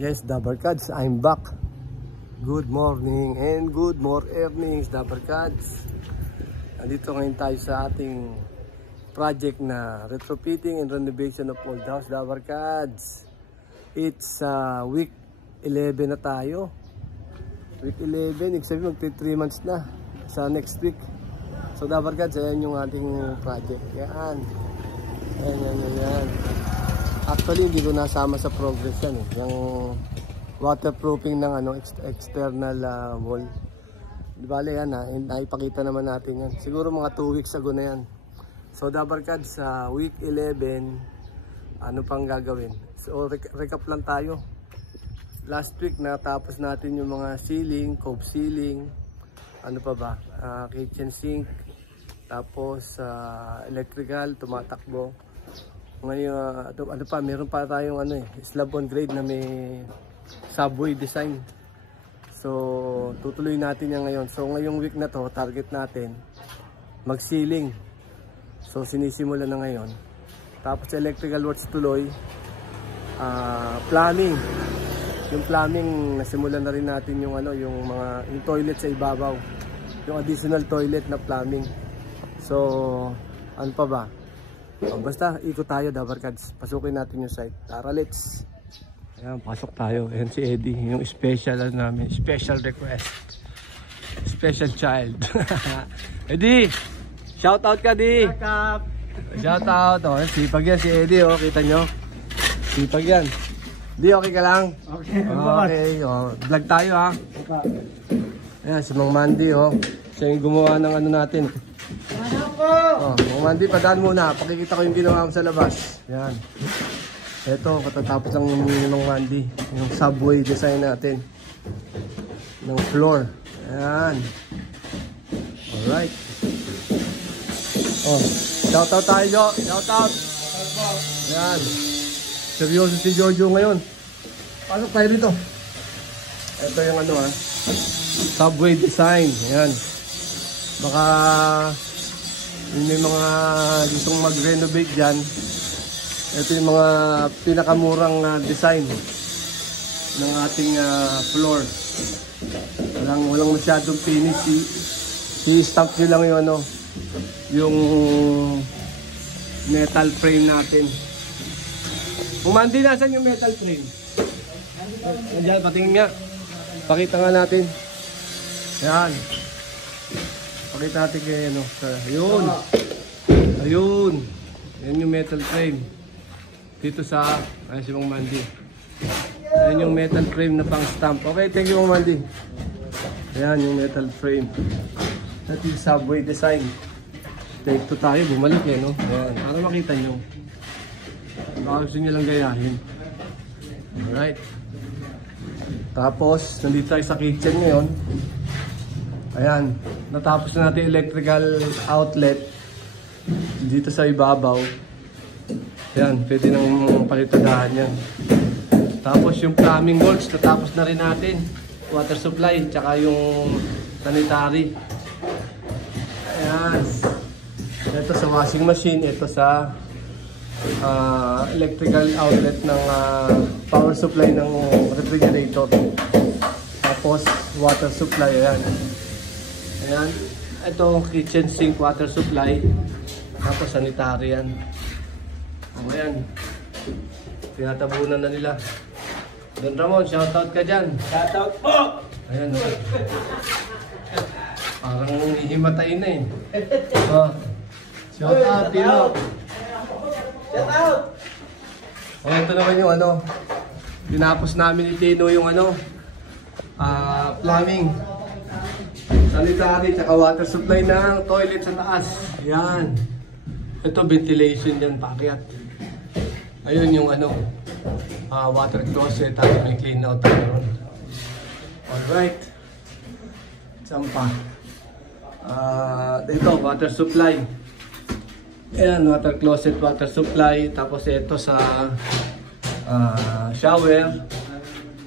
Yes, Dabarkads, I'm back. Good morning and good more evenings, Dabarkads. Nandito ngayon tayo sa ating project na retrofitting and renovation of old house, Dabarkads. It's week 11 na tayo. Week 11, ibig sabihin magti 3 months na sa next week. So Dabarkads, ayan yung ating project. Yan. Ayan. Actually, hindi ko nasama sa progress yan eh. Yung waterproofing ng external wall. Di bale yan ha, naipakita naman natin yan. Siguro mga 2 weeks ago na yan. So Dabarkads, sa week 11, ano pang gagawin? So recap lang tayo. Last week natapos natin yung mga ceiling, cove ceiling, ano pa ba? Kitchen sink, tapos electrical, tumatakbo. Ngayon, ano pa, meron pa tayong slab on grade na may subway design. So, tutuloy natin yan ngayon. So, ngayong week na to, target natin mag-ceiling. So, sinisimula na ngayon. Tapos, electrical works tuloy. Plumbing. Yung plumbing, nasimulan na rin natin yung yung toilet sa ibabaw. Yung additional toilet na plumbing. So, ano pa ba? Basta ikot tayo, Dabarkads. Pasukin natin yung site. Tara, let's. Ayan, pasok tayo. Ayan si Eddie, yung special namin, special request, special child. Eddie, shout out ka, Di. Shout out. Oh, sipag yan si Eddie, oh, kita nyo. Sipag yan. Di, okay ka lang? Okay. Okay, oh, vlog tayo ha. Ayan, si Mang Mandy, oh. Siya yung gumawa ng natin. Oh, Mang Mandy, padaan muna. Pakikita ko yung ginawa mo sa labas. Yan. Ito, katatapos lang yung Mang Mandy. Yung subway design natin. Ng floor. Yan. Alright. Oh, shoutout tayo, Jo. Shoutout. Yan. Seryoso si Jojo ngayon. Pasok tayo dito. Ito yung subway design. Yan. Baka may mga gustong mag-renovate dyan. Ito yung mga pinakamurang design ng ating floor. Walang masyadong finish. I-stamp nyo lang yung metal frame natin. Umandi, nasan yung metal frame? Andiyan, patingin nga. Pakita nga natin. Yan. Pakita natin kayo, ayun. Ayun. Yan yung metal frame. Dito sa, si Mang Mandy. Yan yung metal frame na pang stamp. Okay, thank you, Mang Mandy. Yan yung metal frame. At yung subway design. Take to tayo, bumalik no? Yan, para makita nyo. Baka gusto nyo lang gayahin. Alright. Tapos, nandito tayo sa kitchen ngayon. Ayan, natapos na natin electrical outlet dito sa ibabaw. Ayan, pwede nang pakitadahan yan. Tapos yung plumbing works, natapos na rin natin. Water supply, tsaka yung sanitary. Ayan. Ito sa washing machine, ito sa electrical outlet ng power supply ng refrigerator. Tapos water supply, ayan. Ayan, ito kitchen sink water supply. Tapos sanitary yan. O ayan, tinatabunan na nila. Don Ramon, shoutout ka dyan. Shoutout po! Ayan o. Parang hihimatay na eh. Shoutout, Tino. Shoutout! O ito naman yung tinapos namin ni Tino yung plumbing, sanitary, tsaka water supply ng toilet sa taas. Yan. Ito ventilation yan, paakyat. Ayun yung water closet, tapos may clean out tayo. Alright. Saan pa? Ito, water supply. Ayan, water closet, water supply. Tapos ito sa shower.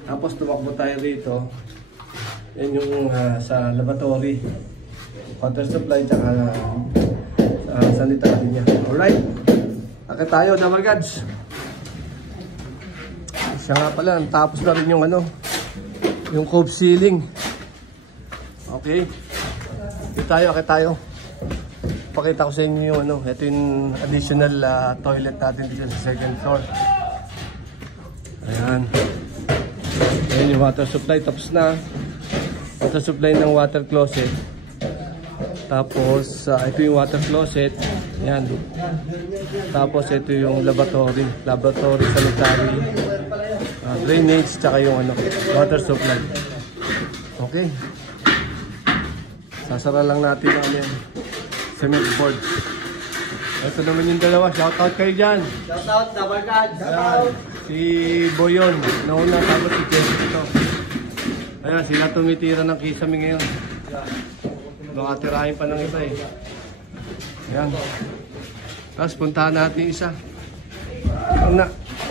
Tapos tumakbo tayo rito. Yan yung sa lavatory. Water supply, tsaka sanitary niya. Alright. Akit tayo, Dabarkads. Siya nga pala, tapos na rin yung ano, yung cove ceiling. Okay. Akit tayo. Pakita ko sa inyo yung ano, ito yung additional toilet natin dito sa second floor. Ayan. Ayan yung water supply, tapos na. Water supply ng water closet. Tapos ito yung water closet. Ayan. Tapos ito yung lavatory sanitary, drainage, tsaka yung ano, water supply. Okay. Sasara lang natin ang cement board. Ito naman yung dalawa. Shoutout kayo dyan. Shoutout, Double God. Shoutout. Si Boyon. Nauna, tapos si Jesse ito. Ayan, sila tumitira ng kisame ngayon. Nakatirahin pa ng isa eh. Ayan. Tapos puntahan natin isa.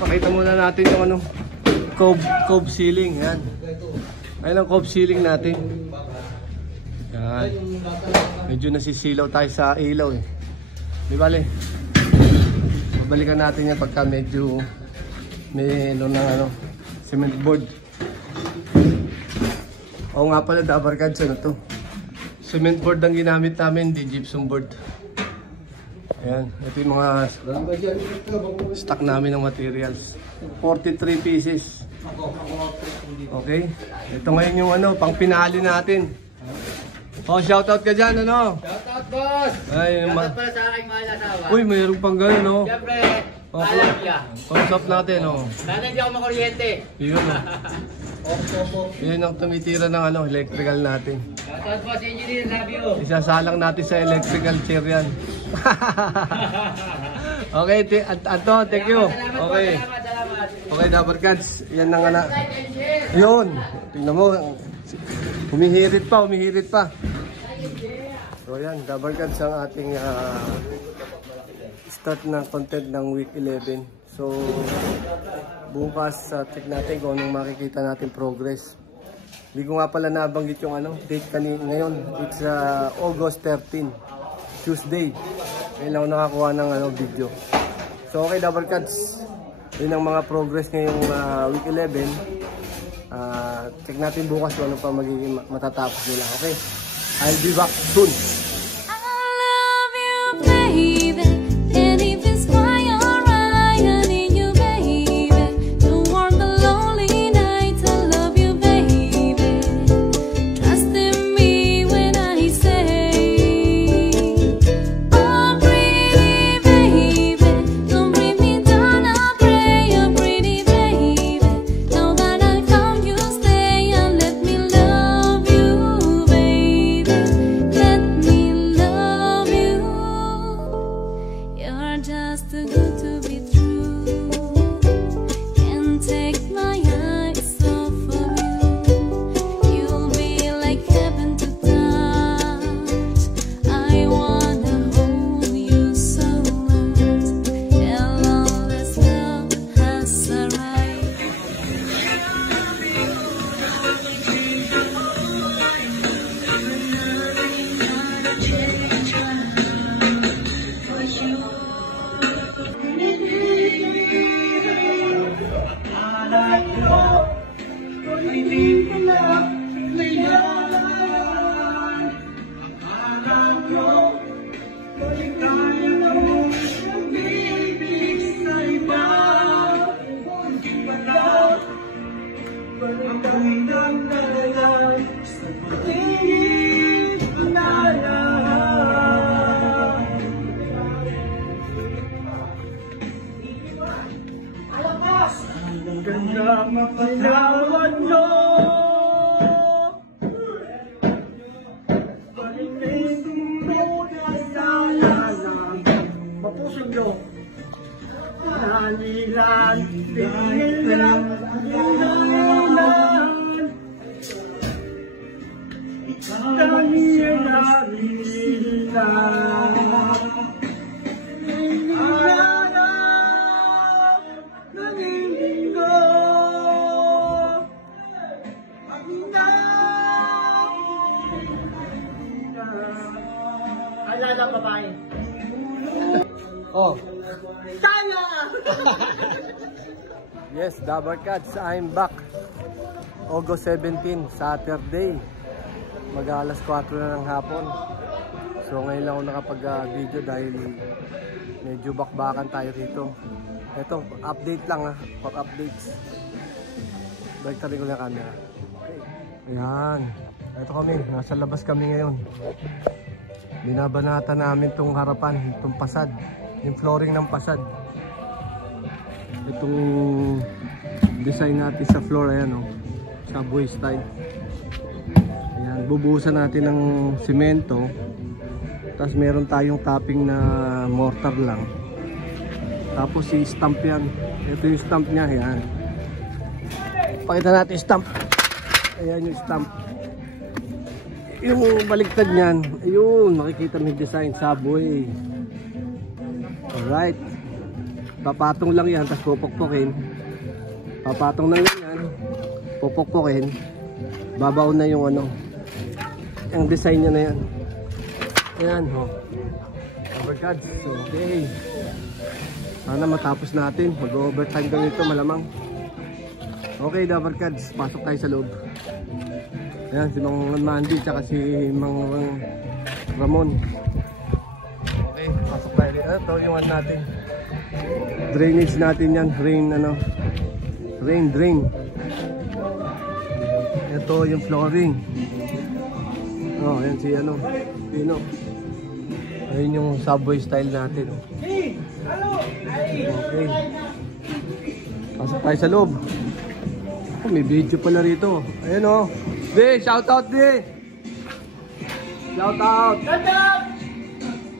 Pakita muna natin yung ano, cove ceiling. Ayan. Ayan ang cove ceiling natin. Ayan. Medyo nasisilaw tayo sa ilaw eh. Di bale. Babalikan natin yan pagka medyo may ano, cement board. Oo nga pala, dabarkads, ano to? Cement board ang ginamit namin, di gypsum board. Ayan, ito yung mga stock namin ng materials. 43 pieces. Okay? Ito ngayon yung ano, pang pinali natin. Oh, shoutout ka dyan, ano? Shoutout, boss! Ay, Shoutout pala sa aking mahal asawa. Uy, mayroong pang gano'n, no? Siyempre, alam niya. Pausap natin, oh. Sana hindi ako makuryente. Yun, oh. Yun ang tumitira ng ano, electrical natin. Shoutout, boss engineer, love you. Isasalang natin sa electrical chair yan. Okay, Anto, thank you. Okay. Salamat. Okay, dabarkads. Yan na nga na. Yun. Tingnan mo. Humihirit pa. So yan, dabarkads ang ating start ng content ng week 11. So, bukas check natin kung anong makikita natin progress. Hindi ko nga pala nabanggit yung ano, date ngayon. It's August 13, Tuesday. Ngayon lang ako nakakuha ng ano, video. So okay, dabarkads. Yun ang mga progress ngayong week 11. Check natin bukas kung ano pa magiging matatapos nila. Okay? I'll be back soon. I love you, baby. And if it's quiet, alright, I need you, baby. Don't want the lonely nights. I love you, baby. Trust in me when I say, oh, pretty baby, don't bring me down. I pray, oh, pretty baby. Now that I come, you stay and let me love you, baby. Let me love you. You're just too good to be true. Can't take my eyes off of you. You'll be like heaven to touch. I wanna hold you so much. Till all this love has arrived. Alala babae. Oh. Tala! Yes, Dabarkads, I'm back. August 17, Saturday. Mag-alas 4 na ng hapon. So ngayon lang ako nakapag-video dahil medyo bakbakan tayo rito. Ito, update lang for updates. Balik ko na camera. Ayan, ito kami, nasa labas kami ngayon. Binabanata namin itong harapan, itong pasad, yung flooring ng pasad. Itong design natin sa floor, ayan Subway style. Ayan, bubuhusan natin ng semento. Tapos meron tayong topping na mortar lang. Tapos i-stamp yan. Ito yung stamp niya, ayan. Pakita natin yung stamp. Ayan yung stamp. Yung baliktad niyan, ayun, makikita may design, Subway. Alright. Papatong lang yan, tapos pupukpukin. Papatong na yan, pupukpukin. Babaon na yung yung design niya na yan. Ayan, Dabarkads, okay. Sana matapos natin. Mag-overtime kami ito, malamang. Okay, Dabarkads, pasok tayo sa loob. Ayan, si Mang Mandy, tsaka si Mang Ramon. Okay, pasok tayo rin. Ito yung natin. Drainage natin yan, drain. Ito yung flooring. Ayan si Pino. Ayun yung Subway style natin. Okay. Pasok tayo sa loob. May video pala rito. Ayun Di, shout out Di. Shout out.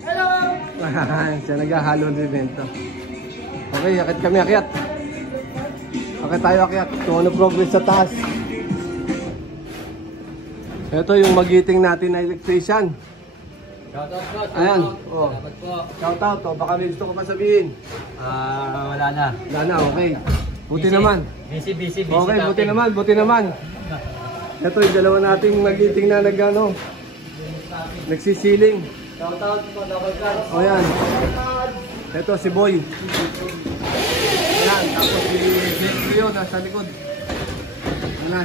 Hello. Siya naghahalo ng evento. Okay, akit kami, akyat. Akit tayo, akyat. Kung ano progress sa taas. Ito yung magiting natin na electrician. Shoutout po. Ayan. Salamat po. Shoutout. Baka may gusto ko pa sabihin. Wala na. Wala na, okay. Buti naman. Busy. Okay, buti naman. Ito yung dalawa nating magiting na nagsisiling. Shoutout po, Dabarkads. O yan. Ito si Boy. Ayan, tapos si Rio nasa likod.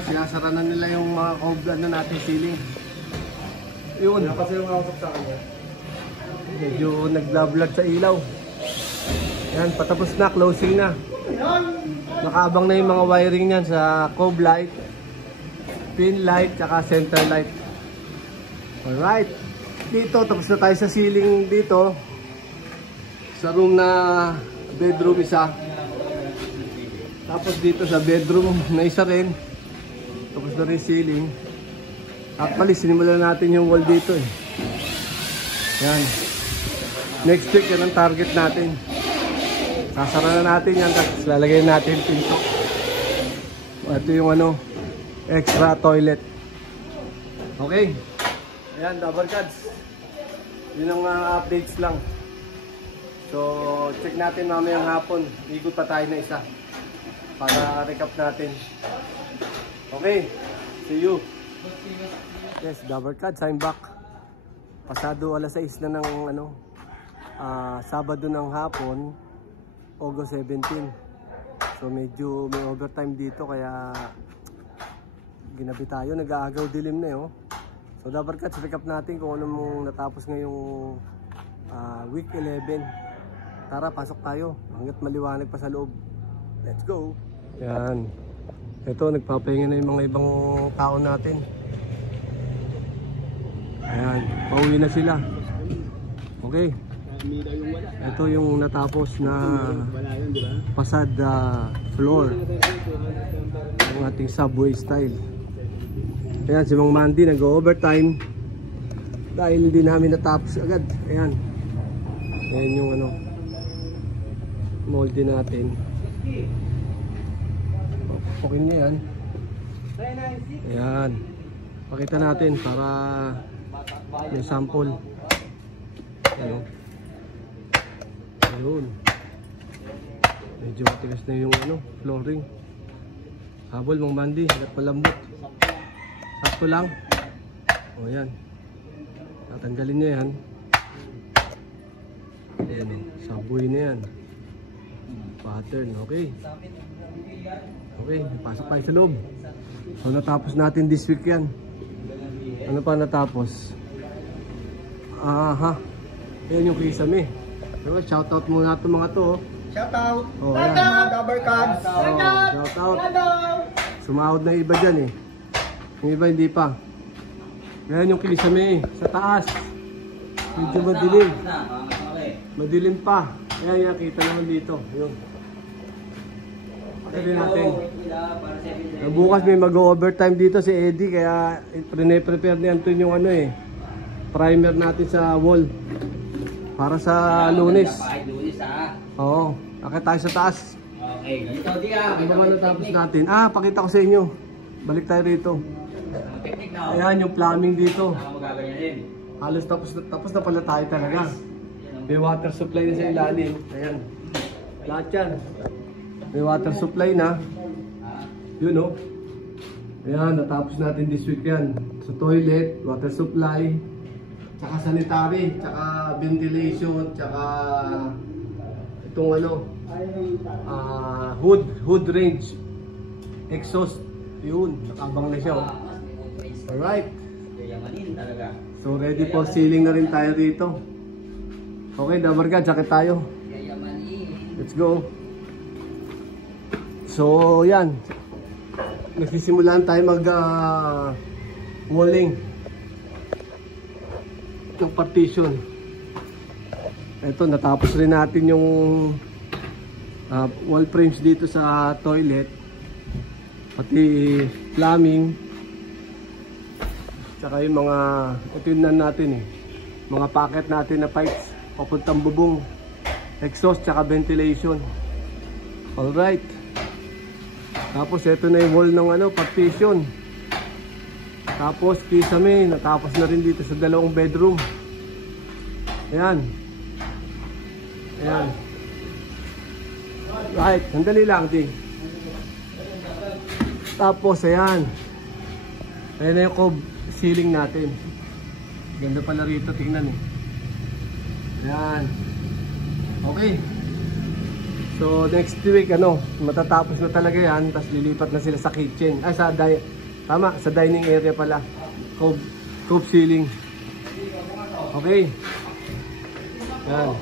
Sinasara na nila yung mga cobra natin ceiling. Yun. Kasi yung makakap sa kanya. Medyo nagblablag sa ilaw. Ayan, patapos na, closing na. Nakaabang na yung mga wiring niyan sa cob light, pin light, tsaka center light. Alright. Dito, tapos na tayo sa ceiling dito. Sa room na bedroom isa. Tapos dito sa bedroom na isa rin. Tapos na rin ceiling. Actually, sinimulan natin yung wall dito Yan. Next week, yan ang target natin. Sasara na natin yan. Tapos lalagay natin pinto. Ito yung extra toilet. Okay. Ayan, Dabarkads. Yun ang updates lang. So, check natin mamayang hapon. Ikot pa tayo na isa. Para recap natin. Okay. See you. Yes, Dabarkads, I'm back. Pasado alas 6 na ng Sabado ng hapon, August 17. So medyo may overtime dito kaya ginabi tayo, nag-aagaw dilim na So Dabarkads, recap natin kung anong natapos ngayong week 11. Tara, pasok tayo hanggat maliwanag pa sa loob. Let's go. Yan. Ito, nagpapahinga na yung mga ibang tao natin. Ayan, pauwi na sila. Okay. Ito yung natapos na pasad floor ng ating Subway style. Ayan, si Mang Mandy nag-overtime dahil hindi namin natapos agad. Ayan. Ayan yung molde natin. Okay niya yan. Ayan. Pakita natin para may sample. Ayun. Medyo matigas na yung flooring. Habol, Mang Mandy, hanggat malambot. Sakto lang. O yan. Tatanggalin niya yan. Ayan, Subway na yan. Pattern, okay. Okay, pasok tayo sa loob. So natapos natin this week yan. Ano pa natapos? Aha. Yan yung kisame. Pero shoutout muna ito mga to. Shoutout! Oh, Shoutout! Double cards! Shoutout! Sumahod na iba dyan eh. Yung iba hindi pa. Yan yung kisame sa taas. Medyo madilim. Madilim pa. Yan, kita naman dito. Yun. Pagkali natin. Bukas may mag-overtime dito si Eddie. Kaya prepare ni Anton yung ano eh. Primer natin sa wall. Para sa Lunes. Oo. Akit tayo sa taas. Okay, ganito di ah. Ano ba natapos natin? Pakita ko sa inyo. Balik tayo rito. Technique na. Ayan yung plumbing dito. Magaganyanin. Halos tapos na pala tayo talaga. May water supply na sa ilalim. Ayan. Lahat yan. May water supply na. Yun o. Ayan, natapos natin this week yan. Sa toilet, water supply, tsaka sanitary, tsaka ventilation, tsaka itong ano, hood range, exhaust. Yun, nakabang na siya o. Alright. So ready for sealing na rin tayo dito. Okay, Dabarkad, sakit tayo. Let's go. So yan. Nagsisimulan tayo mag walling ng partition. Ito, natapos rin natin yung wall frames dito sa toilet. Pati plumbing. Tsaka yung mga itinan natin eh. Mga packet natin na pipes papuntang bubong, exhaust tsaka ventilation. Alright. Tapos ito na yung wall ng ano, partition. Tapos kisame, natapos na rin dito sa dalawang bedroom. Ayan. Ayan. Right, sandali lang di. Tapos ayan. Ayan na yung ceiling natin. Ganda pala rito, tingnan eh. Ayan. Okay. So next week ano, matatapos na talaga yan. Tapos lilipat na sila sa kitchen. Ay sa dining area pala. Cove ceiling. Okay. Ayan.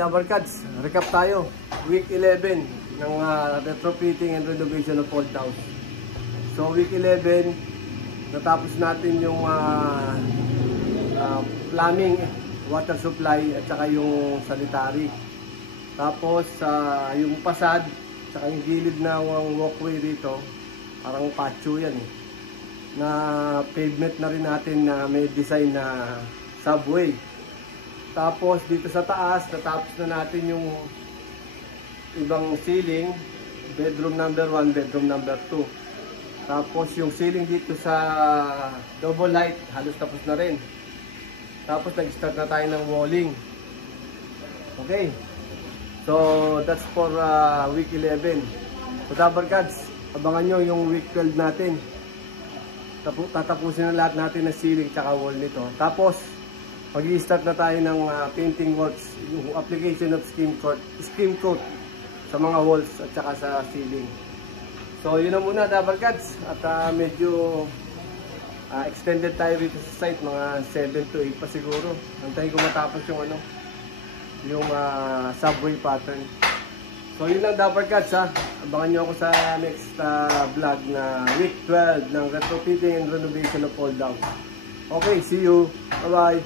Dabarkads, recap tayo. Week 11 ng retrofitting and renovation of old house. So week 11, natapos natin yung plumbing, water supply at saka yung sanitary. Tapos yung pasad, saka yung gilid na walkway dito, parang patio yan eh. Na pavement na rin natin na may design na subway. Tapos dito sa taas, natapos na natin yung ibang ceiling, bedroom number 1, bedroom number 2. Tapos yung ceiling dito sa double height, halos tapos na rin. Tapos nag-start na tayo ng walling. Okay. So that's for week 11. So Dabarkads, abangan nyo yung week 12 natin. Tatapusin na lahat natin ng ceiling tsaka wall nito. Tapos mag-i-start na tayo ng painting works, yung application of skim coat sa mga walls at saka sa ceiling. So yun na muna Dabarkads, at medyo extended tayo rito sa site, mga 7 to 8 pa siguro. Antayin ko matapos yung ano, yung subway pattern. So yun lang Dabarkads ha, abangan nyo ako sa next vlog na week 12 ng retrofitting and renovation of old house. Okay, see you, bye bye.